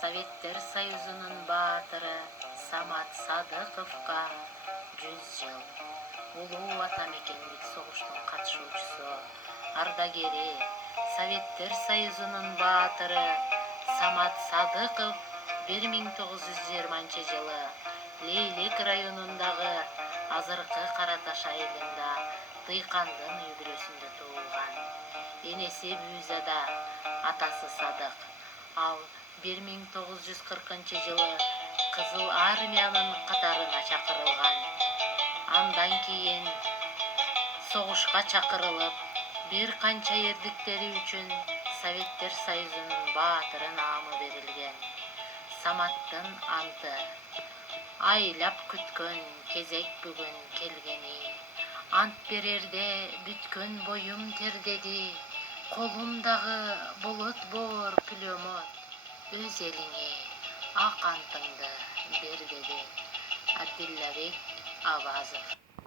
Советтер Союзунун баатыры Самат Садыковго 100 жыл. Улуу атамекендик согуштун катышуучусу, ардагери, Советтер Союзунун баатыры Самат Садыков 1920 жылы Лейлек районундагы азыркы Караташ айылында Тыйкандын үй-бүлөсүндө туулган. Энеси Бүүзада, атасы Садык. Ал 1940 жылы Кызыл армиянын катарына чакырылган. Андан кийин согушка чакырылып, бир канча эрдиктери үчүн Советтер Союзунун баатыры наамы берилген. Саматтын анты. Айлап күткөн кезек бүгүн келгени. Ант берерде бүткөн боюм тердеди. Колумдагы болот боор пулемет. Өз элиңе ак антыңды бер деди. Абдиллабек Абазов.